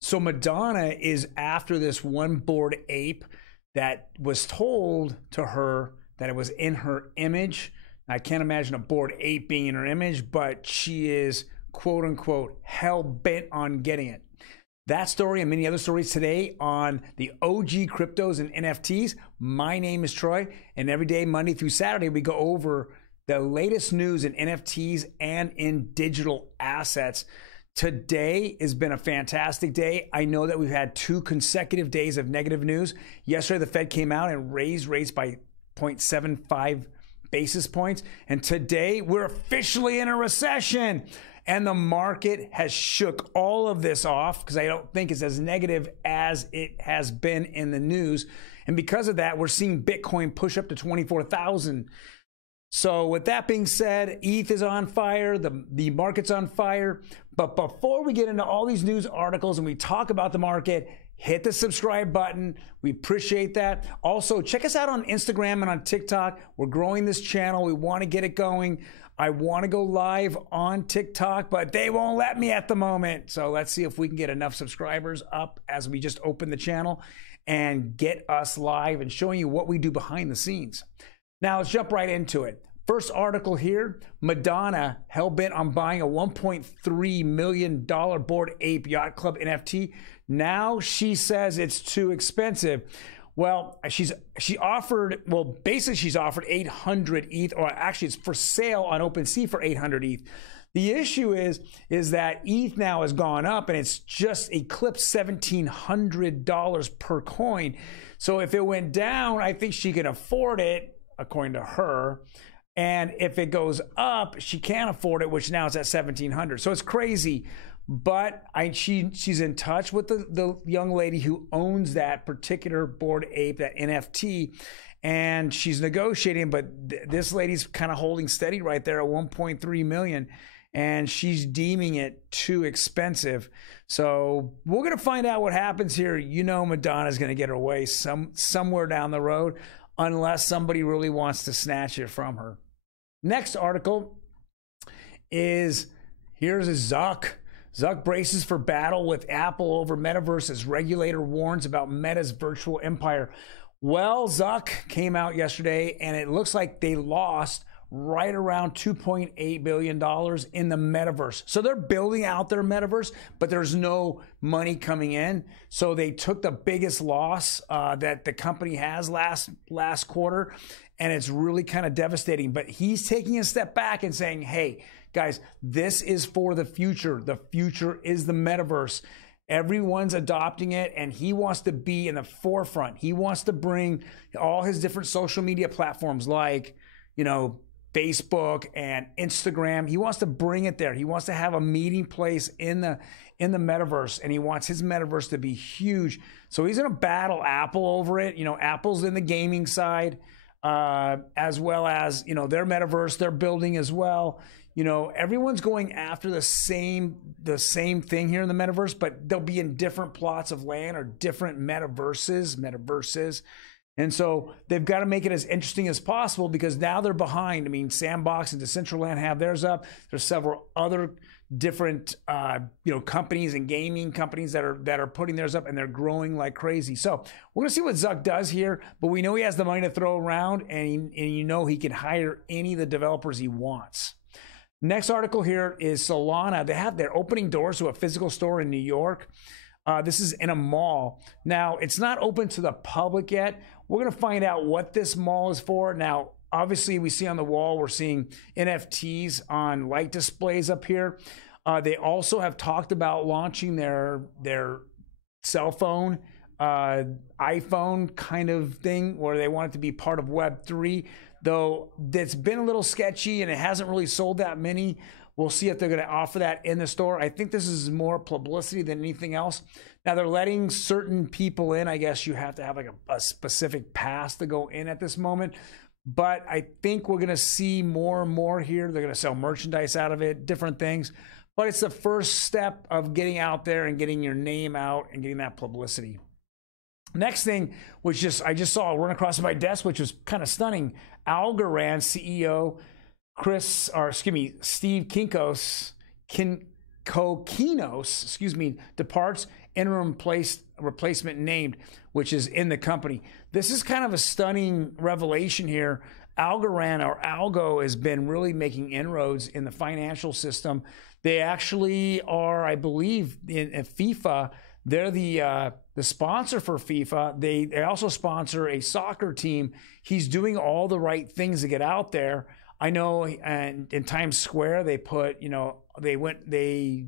So Madonna is after this one Bored Ape that was told to her that it was in her image. I can't imagine a Bored Ape being in her image, but she is quote unquote hell bent on getting it. That story and many other stories today on the OG cryptos and NFTs. My name is Troy, and every day, Monday through Saturday, we go over the latest news in NFTs and in digital assets. Today has been a fantastic day. I know that we've had 2 consecutive days of negative news. Yesterday, the Fed came out and raised rates by 0.75 basis points. And today, we're officially in a recession. And the market has shook all of this off because I don't think it's as negative as it has been in the news. And because of that, we're seeing Bitcoin push up to 24,000. So with that being said, ETH is on fire, the market's on fire. But before we get into all these news articles and we talk about the market, hit the subscribe button. We appreciate that. Also, check us out on Instagram and on TikTok. We're growing this channel. We want to get it going. I want to go live on TikTok, but they won't let me at the moment. So let's see if we can get enough subscribers up as we just open the channel and get us live and showing you what we do behind the scenes. Now let's jump right into it. First article here, Madonna hell-bent on buying a $1.3 million Bored Ape Yacht Club NFT. Now she says it's too expensive. Well, she's offered 800 ETH, or actually it's for sale on OpenSea for 800 ETH. The issue is that ETH now has gone up and it's just eclipsed $1,700 per coin. So if it went down, I think she can afford it, according to her. And if it goes up, she can't afford it, which now is at 1,700. So it's crazy. But she's in touch with the young lady who owns that particular Bored Ape, that NFT, and she's negotiating. But this lady's kind of holding steady right there at 1.3 million, and she's deeming it too expensive. So we're gonna find out what happens here. You know, Madonna's gonna get her way somewhere down the road, unless somebody really wants to snatch it from her. Next article is here's a Zuck. Zuck braces for battle with Apple over metaverse as regulator warns about Meta's virtual empire. Well, Zuck came out yesterday and it looks like they lost right around $2.8 billion in the metaverse. So they're building out their metaverse, but there's no money coming in. So they took the biggest loss that the company has last quarter, and it's really kind of devastating. But he's taking a step back and saying, hey, guys, this is for the future. The future is the metaverse. Everyone's adopting it, and he wants to be in the forefront. He wants to bring all his different social media platforms like, you know, Facebook and Instagram. He wants to bring it there. He wants to have a meeting place in the metaverse, and he wants his metaverse to be huge. So he's going to battle Apple over it. You know, Apple's in the gaming side, as well as, you know, their metaverse they're building as well. You know, everyone's going after the same thing here in the metaverse, but they'll be in different plots of land or different metaverses. And so they've got to make it as interesting as possible because now they're behind. I mean, Sandbox and Decentraland have theirs up. There's several other different, companies and gaming companies that are putting theirs up, and they're growing like crazy. So we're gonna see what Zuck does here, but we know he has the money to throw around, and you know he can hire any of the developers he wants. Next article here is Solana. They're opening doors to a physical store in New York. This is in a mall. Now, it's not open to the public yet. We're going to find out what this mall is for. Now, obviously, we see on the wall, we're seeing NFTs on light displays up here. They also have talked about launching their cell phone, iPhone kind of thing, where they want it to be part of Web3. Though it's been a little sketchy and it hasn't really sold that many. We'll see if they're going to offer that in the store. I think this is more publicity than anything else. Now, they're letting certain people in. I guess you have to have like a specific pass to go in at this moment. But I think we're going to see more and more here. They're going to sell merchandise out of it, different things. But it's the first step of getting out there and getting your name out and getting that publicity. Next thing, which I just saw run across my desk, which was kind of stunning. Algorand CEO Steve Kokins, Deports, interim replacement named, which is in the company. This is kind of a stunning revelation here. Algorand, or Algo, has been really making inroads in the financial system. They actually are, I believe, in FIFA. They're the sponsor for FIFA. They also sponsor a soccer team. He's doing all the right things to get out there. I know, and in Times Square, they put, they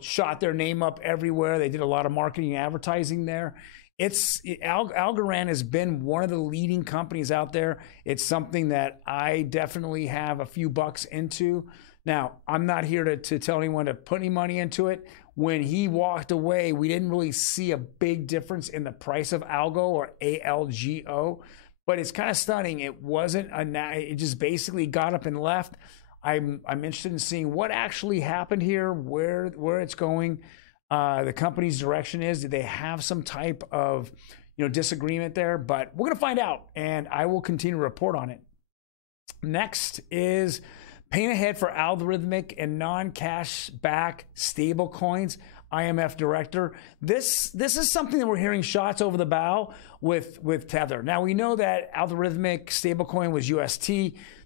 shot their name up everywhere. They did a lot of marketing and advertising there. Algorand has been one of the leading companies out there. It's something that I definitely have a few bucks into. Now, I'm not here to tell anyone to put any money into it. When he walked away, we didn't really see a big difference in the price of Algo, or ALGO, but it's kind of stunning. It wasn't it just basically got up and left. I'm interested in seeing what actually happened here, where it's going. The company's direction is, did they have some type of disagreement there? But we're going to find out, and I will continue to report on it. Next is paint ahead for Algorithmic and non-cash back stablecoins. IMF director. This is something that we're hearing shots over the bow with Tether. Now, we know that Algorithmic stablecoin was UST.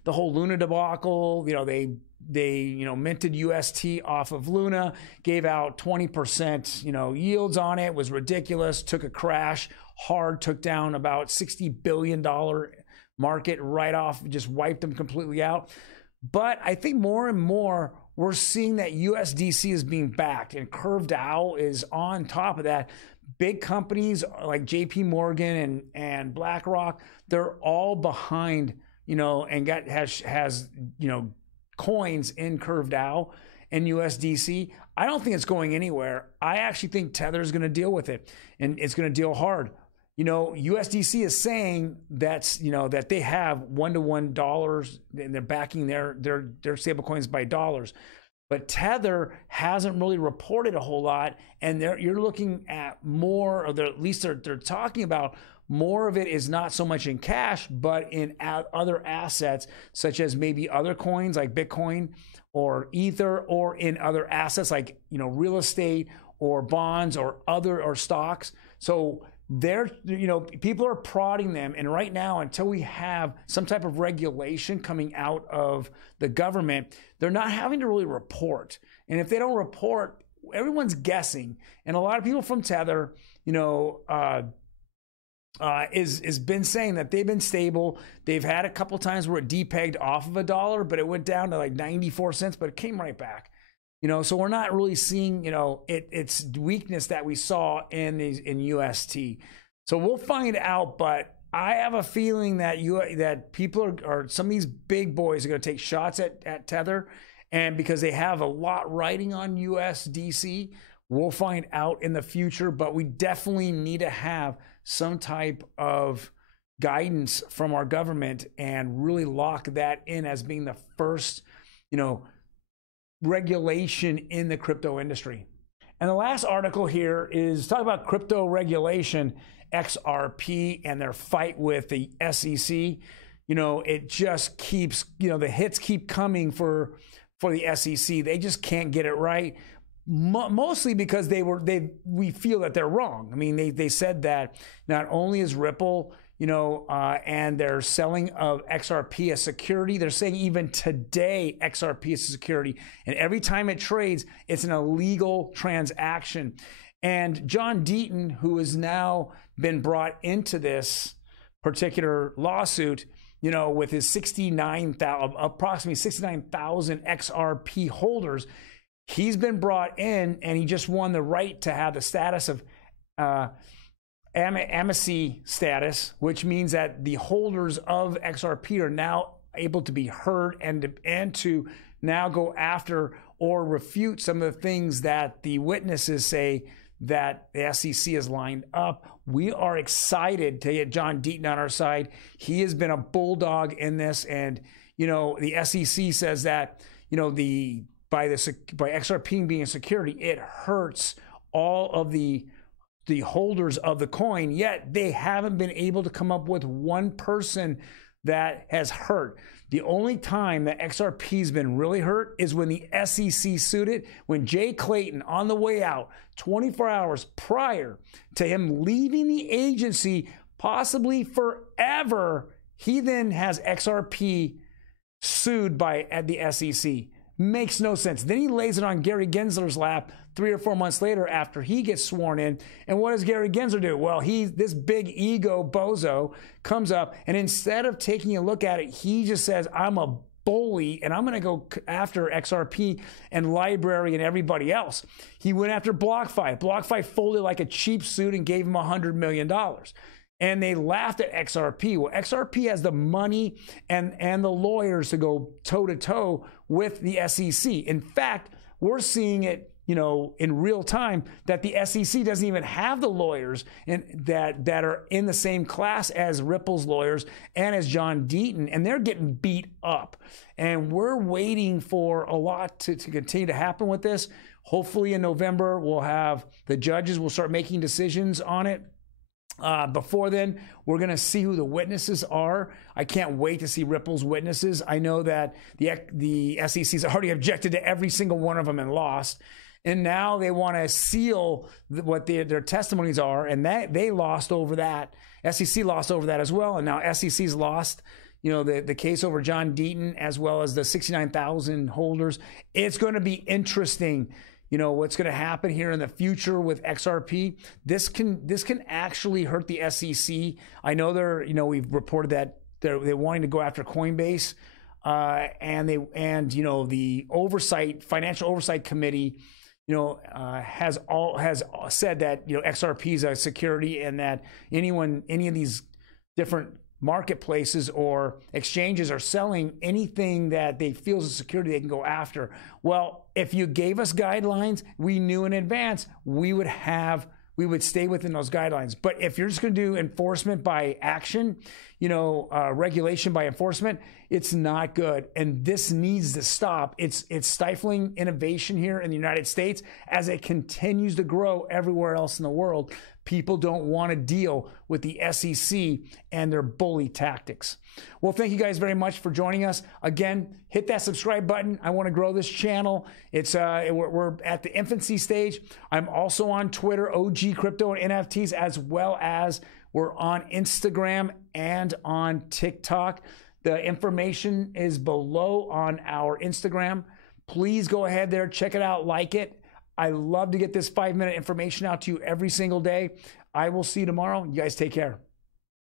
The whole Luna debacle, they minted UST off of Luna, gave out 20% yields on it, was ridiculous, took a crash hard, took down about $60 billion market right off, just wiped them completely out. But I think more and more we're seeing that USDC is being backed, and Curved Owl is on top of that. Big companies like JP Morgan and BlackRock, they're all behind, and has coins in Curved Owl and USDC. I don't think it's going anywhere. I actually think Tether is going to deal with it, and it's going to deal hard. USDC is saying that they have $1 to $1, and they're backing their stable coins by dollars. But Tether hasn't really reported a whole lot, and you're looking at more, or at least they're talking about more of it is not so much in cash, but in other assets, such as maybe other coins like Bitcoin or Ether, or in other assets like real estate or bonds or stocks. So people are prodding them, and right now, until we have some type of regulation coming out of the government, they're not having to really report. And if they don't report, everyone's guessing. And a lot of people from Tether, is been saying that they've been stable. They've had a couple times where it depegged off of $1, but it went down to like 94 cents, but it came right back. So we're not really seeing, its weakness that we saw in UST. So we'll find out, but I have a feeling that people are some of these big boys are going to take shots at Tether, and because they have a lot riding on USDC, we'll find out in the future. But we definitely need to have some type of guidance from our government and really lock that in as being the first, regulation in the crypto industry. And the last article here is talking about crypto regulation, XRP, and their fight with the SEC. It just keeps, the hits keep coming for the SEC. They just can't get it right. Mostly because we feel that they're wrong. I mean, they said that not only is Ripple, and their selling of XRP as security, they're saying even today XRP is a security, and every time it trades, it's an illegal transaction. And John Deaton, who has now been brought into this particular lawsuit, with his approximately 69,000 XRP holders, he's been brought in, and he just won the right to have the status of Amici Status, which means that the holders of XRP are now able to be heard and to now go after or refute some of the things that the witnesses say that the SEC has lined up. We are excited to get John Deaton on our side. He has been a bulldog in this, and the SEC says that by XRP being a security, it hurts all of the holders of the coin, yet they haven't been able to come up with one person that has hurt. The only time that XRP's been really hurt is when the SEC sued it, when Jay Clayton, on the way out, 24 hours prior to him leaving the agency, possibly forever, he then has XRP sued at the SEC. Makes no sense. Then he lays it on Gary Gensler's lap 3 or 4 months later after he gets sworn in. And what does Gary Gensler do? Well, this big ego bozo comes up, and instead of taking a look at it, he just says, I'm a bully and I'm going to go after XRP and Library and everybody else. He went after BlockFi. BlockFi folded like a cheap suit and gave him $100 million. And they laughed at XRP. Well, XRP has the money and the lawyers to go toe-to-toe with the SEC. In fact, we're seeing it, in real time, that the SEC doesn't even have the lawyers that are in the same class as Ripple's lawyers and as John Deaton, and they're getting beat up. And we're waiting for a lot to continue to happen with this. Hopefully in November, the judges will start making decisions on it. Before then, we're going to see who the witnesses are. I can't wait to see Ripple's witnesses. I know that the SEC's already objected to every single one of them and lost. And now they want to seal what their testimonies are. And they lost over that. SEC lost over that as well. And now SEC's lost, the case over John Deaton, as well as the 69,000 holders. It's going to be interesting. What's going to happen here in the future with XRP. This can actually hurt the SEC. I know we've reported that they're wanting to go after Coinbase, and the financial oversight committee, has said that XRP is a security, and that any of these different marketplaces or exchanges are selling anything that they feel is a security they can go after. Well, if you gave us guidelines, we knew in advance we would stay within those guidelines. But if you're just going to do enforcement by action, regulation by enforcement, it's not good. And this needs to stop. It's stifling innovation here in the United States as it continues to grow everywhere else in the world. People don't want to deal with the SEC and their bully tactics. Well, thank you guys very much for joining us. Again, hit that subscribe button. I want to grow this channel. We're at the infancy stage. I'm also on Twitter, OG Crypto and NFTs, as well as we're on Instagram and on TikTok. The information is below on our Instagram. Please go ahead there, check it out, like it. I love to get this 5-minute information out to you every single day. I will see you tomorrow. You guys take care.